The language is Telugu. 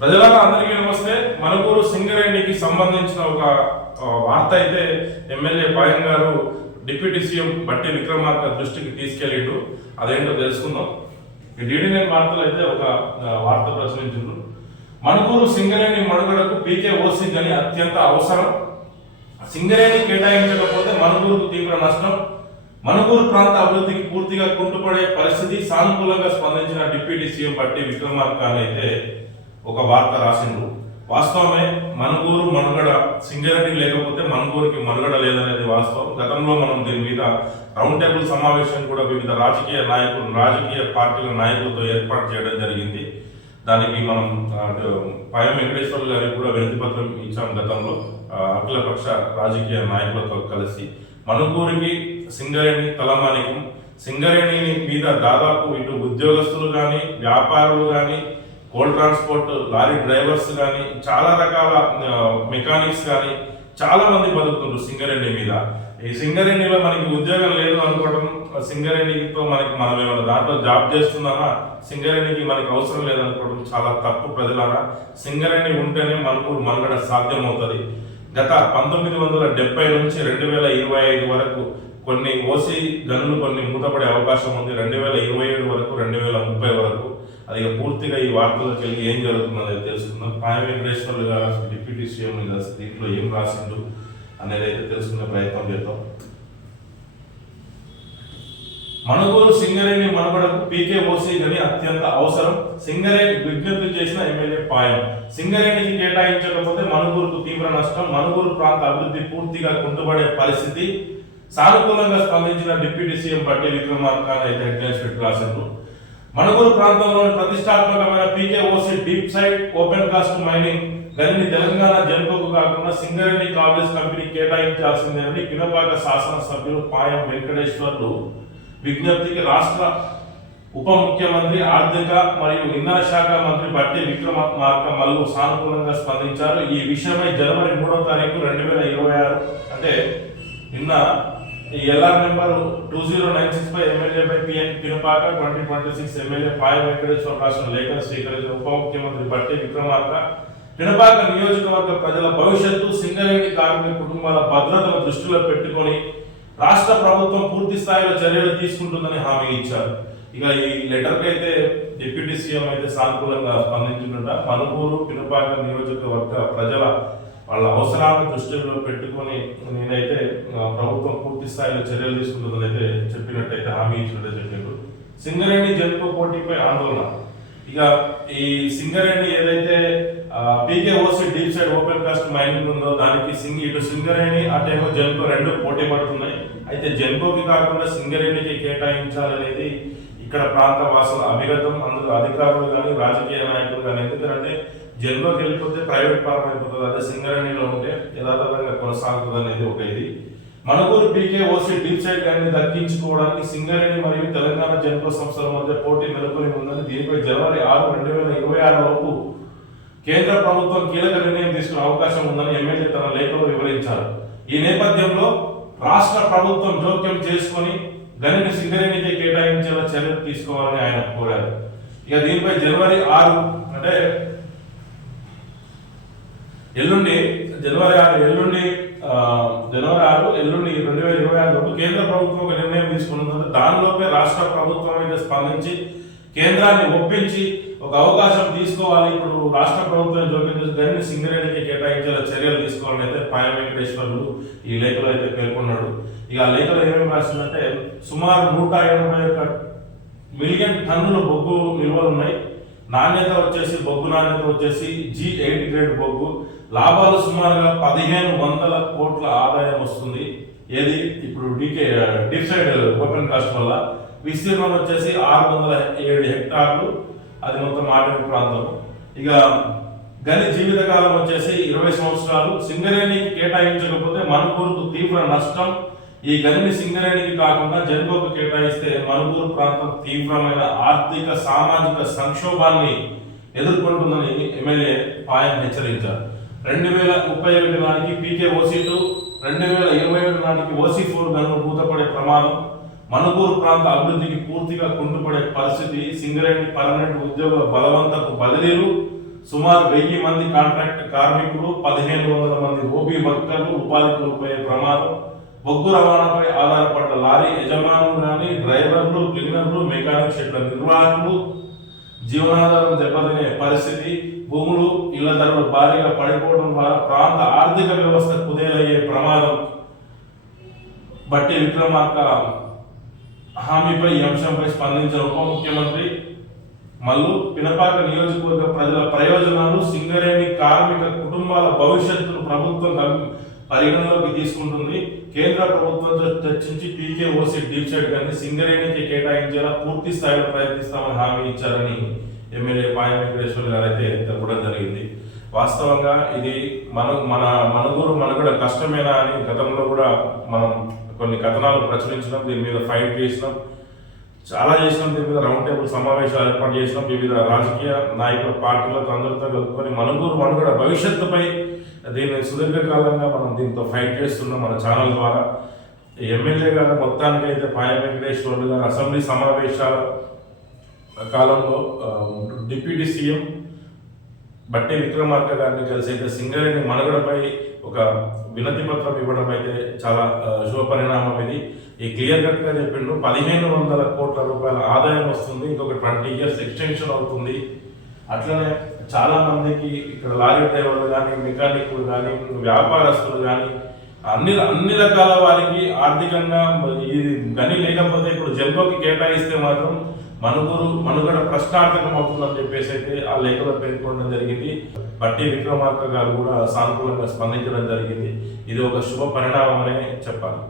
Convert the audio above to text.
ప్రజలకు అందరికీ నమస్తే. మనకూరు సింగరేణికి సంబంధించిన ఒక వార్త అయితే ఎమ్మెల్యే పాయం గారు డిప్యూటీ సీఎం బట్టి విక్రమార్క దృష్టికి తీసుకెళ్ళిండు అదేంటో తెలుసుకుందాం. ఈ డీడీ వార్తలు అయితే ఒక వార్త ప్రచురించారు మనకూరు సింగరేణి మనుగడకు పీకే ఓసీ గని అత్యంత అవసరం. సింగరేణి కేటాయించకపోతే మనుగూరుకు తీవ్ర నష్టం. మనుగూరు ప్రాంత అభివృద్ధికి పూర్తిగా కుంటుపడే పరిస్థితి సానుకూలంగా స్పందించిన డిప్యూటీ సీఎం బట్టి విక్రమార్క అని అయితే ఒక వార్త రాసిండ్రు. వాస్తవమే మనుగూరు మనుగడ సింగరేణి లేకపోతే మనుగూరుకి మనుగడ లేదనేది వాస్తవం. గతంలో మనం దీని మీద రౌండ్ టేబుల్ సమావేశం కూడా వివిధ రాజకీయ నాయకులు రాజకీయ పార్టీల నాయకులతో ఏర్పాటు చేయడం జరిగింది. దానికి మనం పయం వెంకటేశ్వర గారికి కూడా వినతి పత్రం ఇచ్చాం గతంలో. అఖిలపక్ష రాజకీయ నాయకులతో కలిసి. మనుగూరికి సింగరేణి తలమానికం. సింగరేణి మీద దాదాపు ఇటు ఉద్యోగస్తులు కానీ వ్యాపారులు కానీ కోల్ ట్రాన్స్పోర్ట్ లారీ డ్రైవర్స్ కానీ చాలా రకాల మెకానిక్స్ కానీ చాలా మంది బతుకుతుండ్రు సింగరేణి మీద. ఈ సింగరేణిలో మనకి ఉద్యోగం లేదు అనుకోవడం సింగరేణితో మనకి మనం ఏమైనా దాంట్లో జాబ్ చేస్తున్నామా? సింగరేణికి మనకి అవసరం లేదనుకోవడం చాలా తప్పు ప్రజలారా. సింగరేణి ఉంటేనే మనకు మనగడ సాధ్యమవుతుంది. గత పంతొమ్మిది వందల డెబ్బై నుంచి రెండు వేల ఇరవై ఐదు వరకు కొన్ని ఓసీ గనులు కొన్ని మూతపడే అవకాశం ఉంది. రెండు వేల ఇరవై ఏడు వరకు రెండు వేల ముప్పై వరకు అది పూర్తిగా ఈ వార్తలకు వెళ్ళి ఏం జరుగుతుందో తెలుసుకుందాం. పాయ వెంకటేశ్వర్లు గారు అసలు డిప్యూటీ సీఎం దీంట్లో ఏం రాసిండు అనేది అయితే తెలుసుకునే ప్రయత్నం చేద్దాం. మనుగోలు సింగరేణి మనుగడకు పీకే ఓసీ గని అత్యంత అవసరం. సింగరేణి విజ్ఞప్తి చేసిన ఎమ్మెల్యే పాయం. సింగరేణికి కేటాయించకపోతే మణుగూరుకు తీవ్ర నష్టం. మణుగూరు ప్రాంత అభివృద్ధి పూర్తిగా కుంటుపడే పరిస్థితి. సానుకూలంగా స్పందించిన డిప్యూటీ సీఎం పట్టి విక్రమార్క అయితే హెడ్లైన్స్ పెట్టి రాశారు మణుగూరు ప్రాంతంలోని ప్రతిష్టాత్మకమైన PKOC deep side open cast mining గనిని Telangana జన్కోకు కాకుండా సింగరేణి కాంగ్రెస్ కంపెనీ కేటాయించాల్సిందేనని పినపాక శాసనసభ్యులు పాయం వెంకటేశ్వర్లు విజ్ఞప్తికి రాష్ట్ర ఉప ముఖ్యమంత్రి ఆర్థిక మరియు ఇంధన శాఖ మంత్రి బట్టి విక్రమార్క మల్లు సానుకూలంగా స్పందించారు. ఈ విషయమై జనవరి మూడో తారీఖు రెండు వేల ఇరవై ఆరు అంటే నిన్న LR number two zero nine six five MLA by PN Pinapaka twenty twenty six MLA Paya Venkateswara రాష్ట్ర లేఖను స్వీకరించిన ఉప ముఖ్యమంత్రి బట్టి విక్రమార్క. పినపాక నియోజకవర్గ ప్రజల భవిష్యత్తు సింగరేణి కార్మిక కుటుంబాల భద్రతను దృష్టిలో పెట్టుకొని రాష్ట్ర ప్రభుత్వం పూర్తి స్థాయిలో చర్యలు తీసుకుంటుందని హామీ ఇచ్చారు. ఇక ఈ లెటర్కి అయితే డిప్యూటీ సీఎం అయితే సానుకూలంగా స్పందించుకుంటా మనుగూరు పినపాక నియోజకవర్గ ప్రజల వాళ్ళ అవసరాలను దృష్టిలో పెట్టుకొని నేనైతే ప్రభుత్వం పూర్తి స్థాయిలో చర్యలు తీసుకుంటుందని అయితే చెప్పినట్టయితే హామీ ఇచ్చినట్టే చెప్పారు సింగరేణి జన్మ పోటీపై ఆందోళన. ఇక ఈ సింగరేణి ఏదైతే PK OC deep side open cast mining ఉందో దానికి సింగ్ ఇటు సింగరేణి అటేమో జెన్కో రెండు పోటీ పడుతున్నాయి అయితే జెన్కోకి కాకుండా సింగరేణికి కేటాయించాలనేది ఇక్కడ ప్రాంత వాసుల అభిగతం అందులో అధికారులు కానీ రాజకీయ నాయకులు కానీ ఎందుకంటే జన్మకి వెళ్ళిపోతే ప్రైవేట్ ఫార్మ్ అయిపోతుంది. అదే సింగరేణిలో ఉంటే యథాతథంగా కొనసాగుతుంది అనేది ఒక ఇది. Manuguru PK OC deep side ల్యాండ్ని దక్కించుకోవడానికి సింగరేణి మరియు తెలంగాణ జన్మ సంస్థల మధ్య పోటీ నెలకొని ఉందని దీనిపై జనవరి ఆరు రెండు వేల ఇరవై ఆరు వరకు కేంద్ర ప్రభుత్వం కీలక నిర్ణయం తీసుకునే అవకాశం ఉందని ఎమ్మెల్యే తన లేఖలో వివరించారు. ఈ నేపథ్యంలో రాష్ట్ర ప్రభుత్వం జోక్యం చేసుకొని గనిని సింగరేణికి కేటాయించేలా చర్యలు తీసుకోవాలని ఆయన కోరారు. ఇక దీనిపై జనవరి ఆరు అంటే ఎల్లుండి జనవరి ఆరు ఎల్లుండి జనవరి ఆరు ఎల్లుండి రెండు వేల ఇరవై ఆరు కేంద్ర ప్రభుత్వం ఒక నిర్ణయం తీసుకున్నది దానిలోపే రాష్ట్ర ప్రభుత్వం అయితే స్పందించి కేంద్రాన్ని ఒప్పించి ఒక అవకాశం తీసుకోవాలి. ఇప్పుడు రాష్ట్ర ప్రభుత్వం జోక్యం దాన్ని సింగరేణికి కేటాయించేలా చర్యలు తీసుకోవాలని అయితే పాయ వెంకటేశ్వర్లు ఈ లేఖలో అయితే పేర్కొన్నాడు. ఇక ఆ లేఖలో ఏమేమి రాసిందంటే సుమారు నూట ఎనభై ఒక్క మిలియన్ టన్నుల బొగ్గు నిల్వలు ఉన్నాయి. నాణ్యత వచ్చేసి బొగ్గు నాణ్యత వచ్చేసి జీ ఎయిట్ గ్రేడ్ బొగ్గు. లాభాలు సుమారుగా పదిహేను వందల కోట్ల ఆదాయం వస్తుంది. ఏది? ఇప్పుడు డీకే డీప్ ఓపెన్ కాస్ట్ వల్ల. విస్తీర్ణం వచ్చేసి ఆరు వందల ఏడు హెక్టార్లు. అది మొత్తం మాటవి ప్రాంతం. ఇక గని జీవితకాలం వచ్చేసి ఇరవై సంవత్సరాలు. సింగరేణి కేటాయించకపోతే మనకూరుకు తీవ్ర నష్టం. ఈ గనిమి సింగరేణికి కాకుండా జన్మకు కేటాయిస్తే మణుపూర్ ప్రాంతం తీవ్రమైన ఆర్థిక సామాజిక సంక్షోభాన్ని ఎదుర్కొంటుందని ఎమ్మెల్యే పాయం హెచ్చరించారు. రెండు వేల ముప్పై ఒకటి నాటికి పీకే ఓసీ టూ రెండు వేల ఇరవై ఒకటి నాటికి ఓసీ ఫోర్ గనులు మూతపడే ప్రమాదం మణుగూరు ప్రాంత అభివృద్ధికి పూర్తిగా కుంటుపడే పరిస్థితి సింగరేణి పర్మనెంట్ ఉద్యోగుల బలవంతపు బదిలీలు సుమారు వెయ్యి మంది కాంట్రాక్ట్ కార్మికులు పదిహేను వందల మంది ఓబీ వర్కర్లు ఉపాధి కోల్పోయే ప్రమాదం బొగ్గు రవాణాపై ఆధారపడ్డ లారీ యజమానులు కానీ డ్రైవర్లు క్లీనర్లు మెకానిక్ షెడ్ల నిర్వాహకులు జీవనాధారం దెబ్బతినే పరిస్థితి భూములు ఇళ్ళ ధరలు భారీగా పడిపోవడం ద్వారా ప్రాంత ఆర్థిక వ్యవస్థ కుదేలయ్యే ప్రమాదం. బట్టి విక్రమార్క హామీపై ఈ అంశంపై స్పందించిన ఉప ముఖ్యమంత్రి మల్లు పినపాక నియోజకవర్గ ప్రజల ప్రయోజనాలు సింగరేణి కార్మిక కుటుంబాల భవిష్యత్తును ప్రభుత్వం పరిగణలోకి తీసుకుంటుంది. కేంద్ర ప్రభుత్వంతో చర్చించి పీకేఓసీ డిసైడ్ కానీ సింగరేణికి కేటాయించేలా పూర్తి స్థాయిలో ప్రయత్నిస్తామని హామీ ఇచ్చారని ఎమ్మెల్యే పాయ వెంకటేశ్వర గారు అయితే తెలపడం జరిగింది. వాస్తవంగా ఇది మన మన మనుగోరు మనుగడ కష్టమేనా అని గతంలో కూడా మనం కొన్ని కథనాలు ప్రచురించడం దీని మీద ఫైట్ చేసినాం. చాలా చేసినాం వివిధ రౌండ్ టేబుల్ సమావేశాలు ఏర్పాటు చేసినాం వివిధ రాజకీయ నాయకుల పార్టీలతో అందరితో కలుపుకొని మనుగోరు మనుగడ భవిష్యత్తుపై దీన్ని సుదీర్ఘకాలంగా మనం దీంతో ఫైట్ చేస్తున్నాం మన ఛానల్ ద్వారా. ఎమ్మెల్యే గారు మొత్తానికి అయితే పాయ వెంకటేశ్వర్లు గారు అసెంబ్లీ సమావేశాల కాలంలో డిప్యూటీ సీఎం బట్టి విక్రమార్క గారిని కలిసి అయితే సింగరేణి మనుగడపై ఒక వినతి పత్రం ఇవ్వడం అయితే చాలా శుభ పరిణామం ఇది. ఈ క్లియర్ కట్గా చెప్పిండు పదిహేను వందల కోట్ల రూపాయల ఆదాయం వస్తుంది ఇంకొక ట్వంటీ ఇయర్స్ ఎక్స్టెన్షన్ అవుతుంది. అట్లనే చాలా మందికి ఇక్కడ లారీ డ్రైవర్లు కానీ మెకానిక్లు కానీ వ్యాపారస్తులు కానీ అన్ని అన్ని రకాల వారికి ఆర్థికంగా ఇది గని లేకపోతే ఇప్పుడు జన్మకి కేటాయిస్తే మాత్రం మనుగురు మనుగడ ప్రశ్నార్థకం అవుతుందని చెప్పేసి అయితే ఆ లేఖలో పేర్కొనడం జరిగింది. బట్టి విక్రమార్క గారు కూడా సానుకూలంగా స్పందించడం జరిగింది. ఇది ఒక శుభ పరిణామం అనే చెప్పాలి.